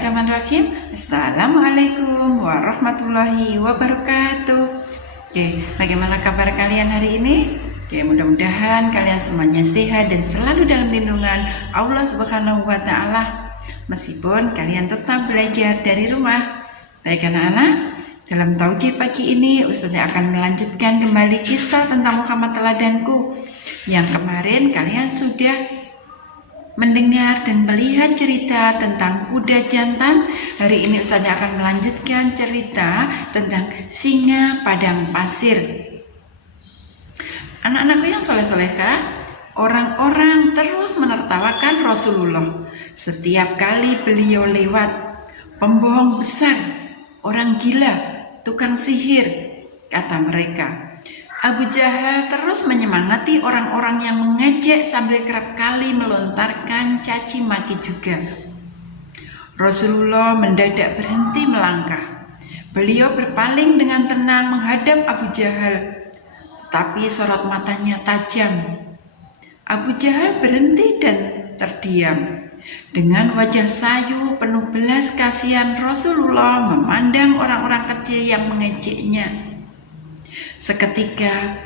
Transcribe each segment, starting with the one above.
Bismillahirrahmanirrahim. Assalamualaikum warahmatullahi wabarakatuh. Oke, bagaimana kabar kalian hari ini? Oke, mudah-mudahan kalian semuanya sehat dan selalu dalam lindungan Allah Subhanahu wa Ta'ala, meskipun kalian tetap belajar dari rumah. Baik anak-anak, dalam Tauhid pagi ini Ustazah akan melanjutkan kembali kisah tentang Muhammad teladanku yang kemarin kalian sudah mendengar dan melihat cerita tentang kuda jantan. Hari ini Ustazah akan melanjutkan cerita tentang singa padang pasir. Anak-anakku yang soleh-solehah, orang-orang terus menertawakan Rasulullah setiap kali beliau lewat. Pembohong besar, orang gila, tukang sihir, kata mereka. Abu Jahal terus menyemangati orang-orang yang mengejek sambil kerap kali melontarkan caci maki juga. Rasulullah mendadak berhenti melangkah. Beliau berpaling dengan tenang menghadap Abu Jahal, tapi sorot matanya tajam. Abu Jahal berhenti dan terdiam. Dengan wajah sayu penuh belas kasihan, Rasulullah memandang orang-orang kecil yang mengejeknya. Seketika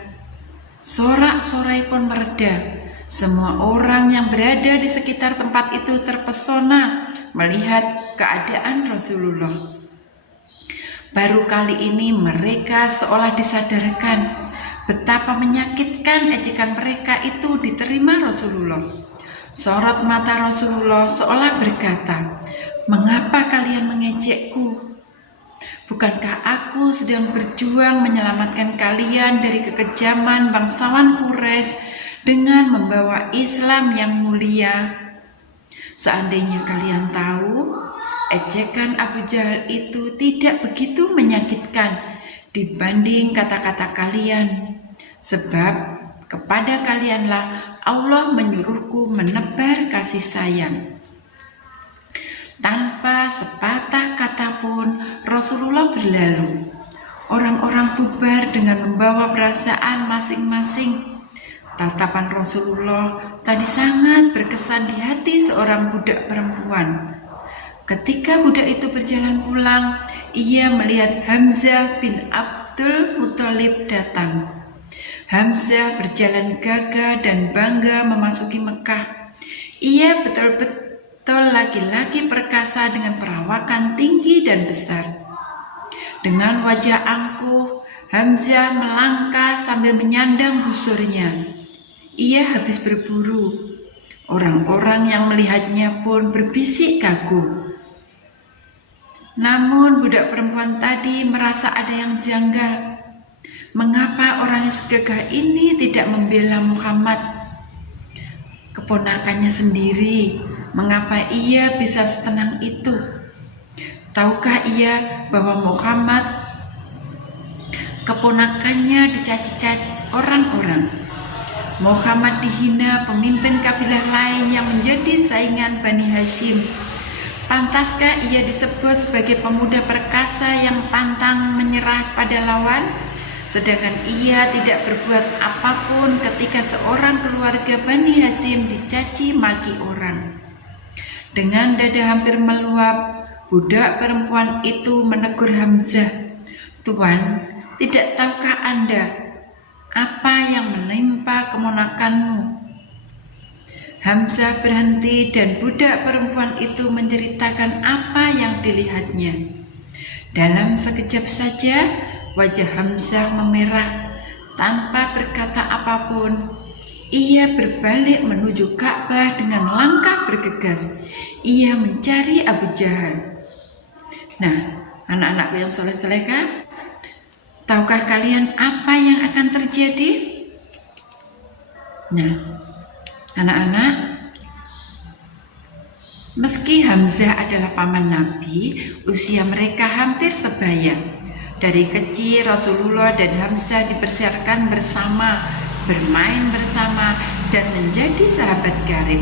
sorak-sorai pun mereda. Semua orang yang berada di sekitar tempat itu terpesona melihat keadaan Rasulullah. Baru kali ini mereka seolah disadarkan betapa menyakitkan ejekan mereka itu diterima Rasulullah. Sorot mata Rasulullah seolah berkata, "Mengapa kalian mengejekku? Bukankah aku sedang berjuang menyelamatkan kalian dari kekejaman bangsawan Quraisy dengan membawa Islam yang mulia? Seandainya kalian tahu, ejekan Abu Jahal itu tidak begitu menyakitkan dibanding kata-kata kalian. Sebab kepada kalianlah Allah menyuruhku menebar kasih sayang." Tanpa sepatah kata pun Rasulullah berlalu. Orang-orang bubar dengan membawa perasaan masing-masing. Tatapan Rasulullah tadi sangat berkesan di hati seorang budak perempuan. Ketika budak itu berjalan pulang, ia melihat Hamzah bin Abdul Muthalib datang. Hamzah berjalan gagah dan bangga memasuki Mekah. Ia betul-betul laki-laki perkasa dengan perawakan tinggi dan besar. Dengan wajah angkuh, Hamzah melangkah sambil menyandang busurnya. Ia habis berburu. Orang-orang yang melihatnya pun berbisik kagum. Namun budak perempuan tadi merasa ada yang janggal. Mengapa orang yang segagah ini tidak membela Muhammad, keponakannya sendiri? Mengapa ia bisa setenang itu? Tahukah ia bahwa Muhammad, keponakannya, dicaci-caci orang-orang? Muhammad dihina pemimpin kabilah lain yang menjadi saingan Bani Hashim. Pantaskah ia disebut sebagai pemuda perkasa yang pantang menyerah pada lawan? Sedangkan ia tidak berbuat apapun ketika seorang keluarga Bani Hashim dicaci maki orang. Dengan dada hampir meluap, budak perempuan itu menegur Hamzah, "Tuan, tidak tahukah Anda apa yang menimpa keponakanmu?" Hamzah berhenti dan budak perempuan itu menceritakan apa yang dilihatnya. Dalam sekejap saja, wajah Hamzah memerah. Tanpa berkata apapun, ia berbalik menuju Ka'bah dengan langkah bergegas. Ia mencari Abu Jahal. Nah, anak-anakku yang soleh-solehah, tahukah kalian apa yang akan terjadi? Nah, anak-anak, meski Hamzah adalah paman Nabi, usia mereka hampir sebaya. Dari kecil Rasulullah dan Hamzah dibesarkan bersama, bermain bersama, dan menjadi sahabat karib.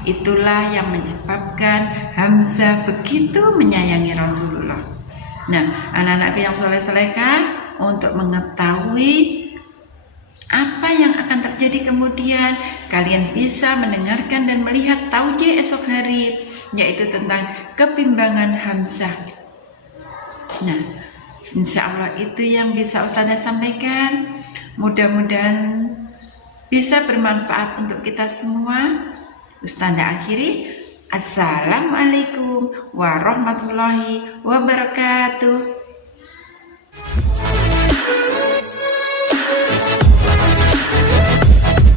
Itulah yang menyebabkan Hamzah begitu menyayangi Rasulullah. Nah, anak-anakku yang soleh-solehah, untuk mengetahui Apa yang akan terjadi kemudian? Kalian bisa mendengarkan dan melihat taujih esok hari, yaitu tentang kebimbangan hamzah. Nah, insya Allah itu yang bisa Ustazah sampaikan. Mudah-mudahan bisa bermanfaat untuk kita semua. Ustazah akhiri, Assalamualaikum warahmatullahi wabarakatuh.